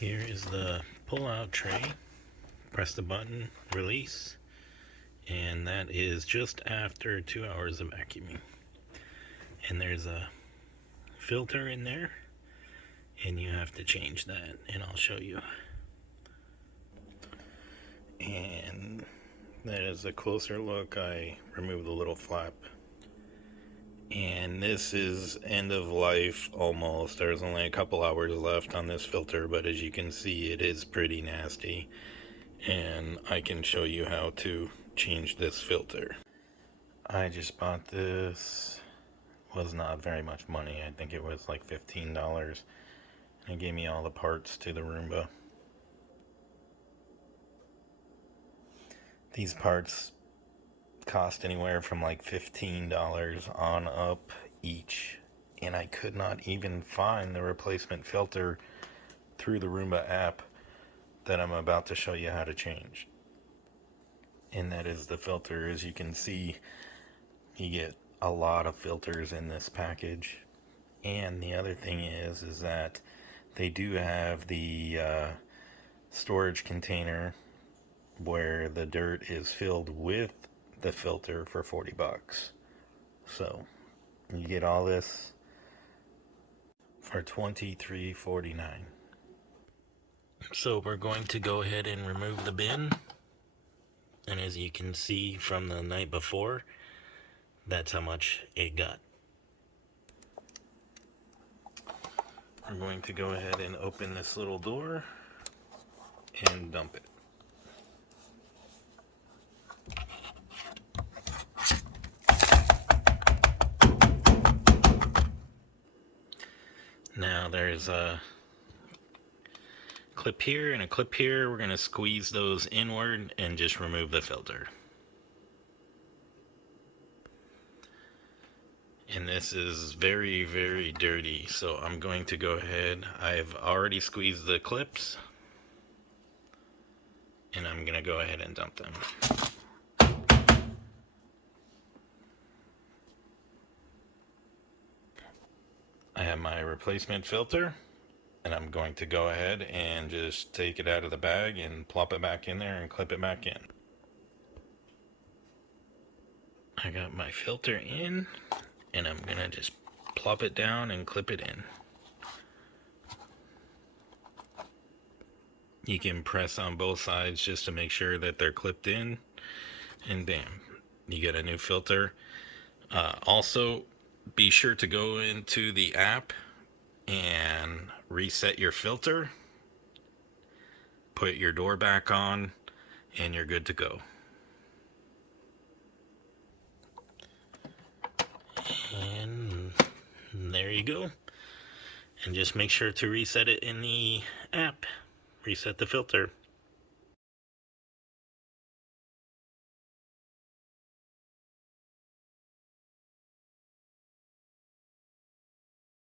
Here is the pull-out tray. Press the button, release, and that is just after 2 hours of vacuuming. And there's a filter in there, and you have to change that, and I'll show you. And that is a closer look. I removed the little flap. And this is end of life almost. There's only a couple hours left on this filter, but as you can see, it is pretty nasty. And I can show you how to change this filter. I just bought this. Was not very much money. I think it was like $15. And it gave me all the parts to the Roomba. These parts cost anywhere from like $15 on up each, and I could not even find the replacement filter through the Roomba app that I'm about to show you how to change. And that is the filter. As you can see, you get a lot of filters in this package. And the other thing is that they do have the storage container where the dirt is filled with the filter for $40. So you get all this for $23.49. So we're going to go ahead and remove the bin, and as you can see from the night before, that's how much it got. We're going to go ahead and open this little door and dump it. Now there's a clip here and a clip here. We're going to squeeze those inward and just remove the filter. And this is very, very dirty, so I'm going to go ahead. I've already squeezed the clips, and I'm going to go ahead and dump them. I have my replacement filter, and I'm going to go ahead and just take it out of the bag and plop it back in there and clip it back in. I got my filter in, and I'm gonna just plop it down and clip it in. You can press on both sides just to make sure that they're clipped in, and bam, you get a new filter. Also, be sure to go into the app and reset your filter, put your door back on, and you're good to go. And there you go. And just make sure to reset it in the app. Reset the filter.